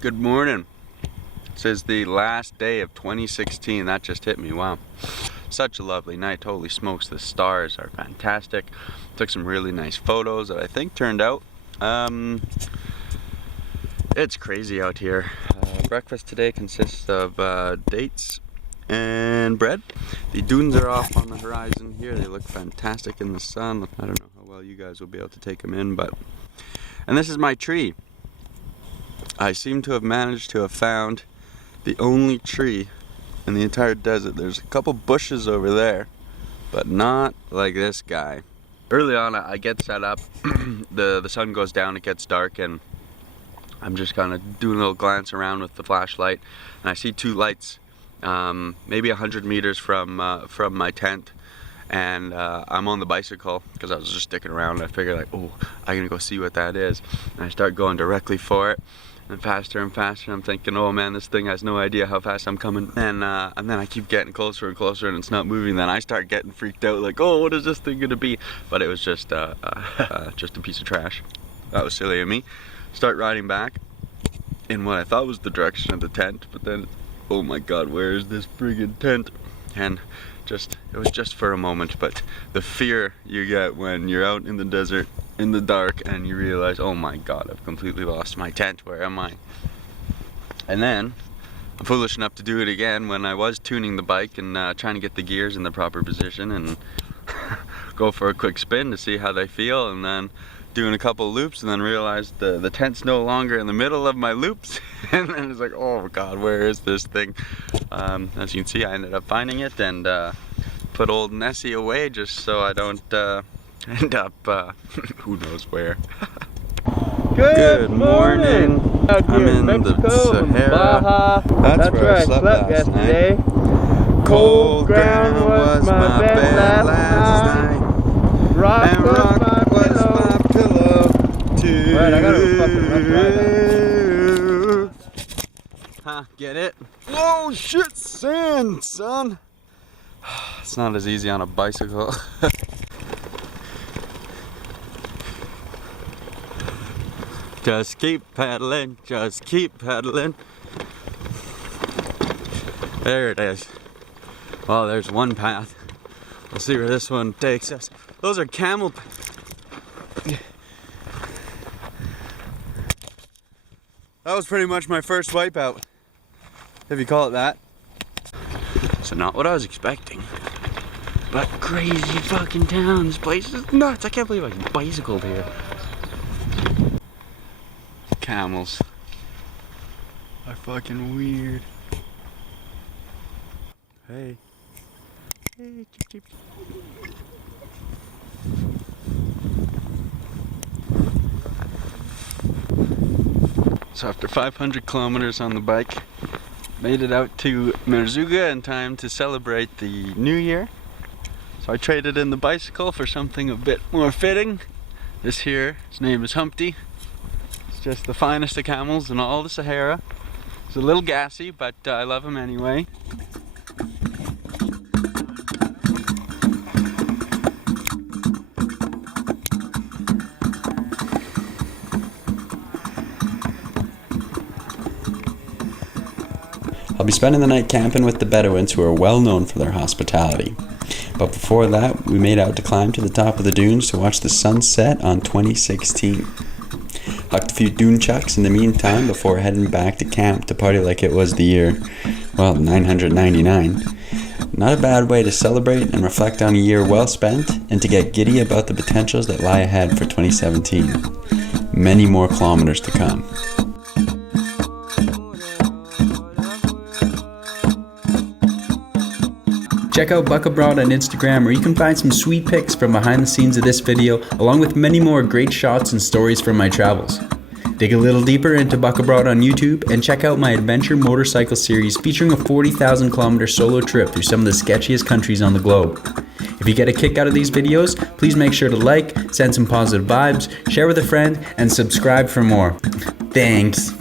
Good morning. This is the last day of 2016. That just hit me. Wow. Such a lovely night. Holy smokes, the stars are fantastic. Took some really nice photos that I think turned out. It's crazy out here. Breakfast today consists of dates and bread. The dunes are off on the horizon here. They look fantastic in the sun. I don't know how well you guys will be able to take them in, but... And this is my tree. I seem to have managed to have found the only tree in the entire desert. There's a couple bushes over there, but not like this guy. Early on, I get set up. the sun goes down, it gets dark, and I'm just kind of doing a little glance around with the flashlight, and I see two lights, maybe 100 meters from my tent. And I'm on the bicycle because I was just sticking around. I figured, like, oh, I'm gonna go see what that is. And I start going directly for it, and faster and faster. I'm thinking, oh man, this thing has no idea how fast I'm coming. And then I keep getting closer and closer, and it's not moving. Then I start getting freaked out, like, oh, what is this thing gonna be? But it was just a piece of trash. That was silly of me. Start riding back in what I thought was the direction of the tent, but then, oh my God, where is this friggin' tent? And it was just for a moment, but the fear you get when you're out in the desert in the dark and you realize, oh my God, I've completely lost my tent, where am I? And then I'm foolish enough to do it again when I was tuning the bike and trying to get the gears in the proper position and go for a quick spin to see how they feel, and then doing a couple loops and then realized the tent's no longer in the middle of my loops. And then it's like, oh God, where is this thing? As you can see, I ended up finding it and put old Nessie away just so I don't end up who knows where. Good morning. I'm in Mexico, the Sahara. Baja. That's where I slept yesterday. Cold ground was my bed last night. Rock was my pillow too. Alright, I gotta fucking rough ride. Huh, get it? Whoa, shit, sand, son. It's not as easy on a bicycle. Just keep pedaling, just keep pedaling. There it is. Well, there's one path. We'll see where this one takes us. Those are camel. That was pretty much my first wipeout, if you call it that. So not what I was expecting, but crazy fucking town. This place is nuts. I can't believe I bicycled here. Camels are fucking weird. Hey. Hey, cheep, cheep. So after 500 kilometers on the bike, made it out to Merzouga in time to celebrate the new year. So I traded in the bicycle for something a bit more fitting. This here, his name is Humpty. It's just the finest of camels in all the Sahara. He's a little gassy, but I love him anyway. I'll be spending the night camping with the Bedouins, who are well known for their hospitality. But before that, we made out to climb to the top of the dunes to watch the sunset on 2016. Hucked a few dune chucks in the meantime before heading back to camp to party like it was the year, well, 999. Not a bad way to celebrate and reflect on a year well spent, and to get giddy about the potentials that lie ahead for 2017. Many more kilometers to come. Check out Buck Abroad on Instagram, where you can find some sweet pics from behind the scenes of this video, along with many more great shots and stories from my travels. Dig a little deeper into Buck Abroad on YouTube, and check out my adventure motorcycle series featuring a 40,000 kilometer solo trip through some of the sketchiest countries on the globe. If you get a kick out of these videos, please make sure to like, send some positive vibes, share with a friend, and subscribe for more. Thanks.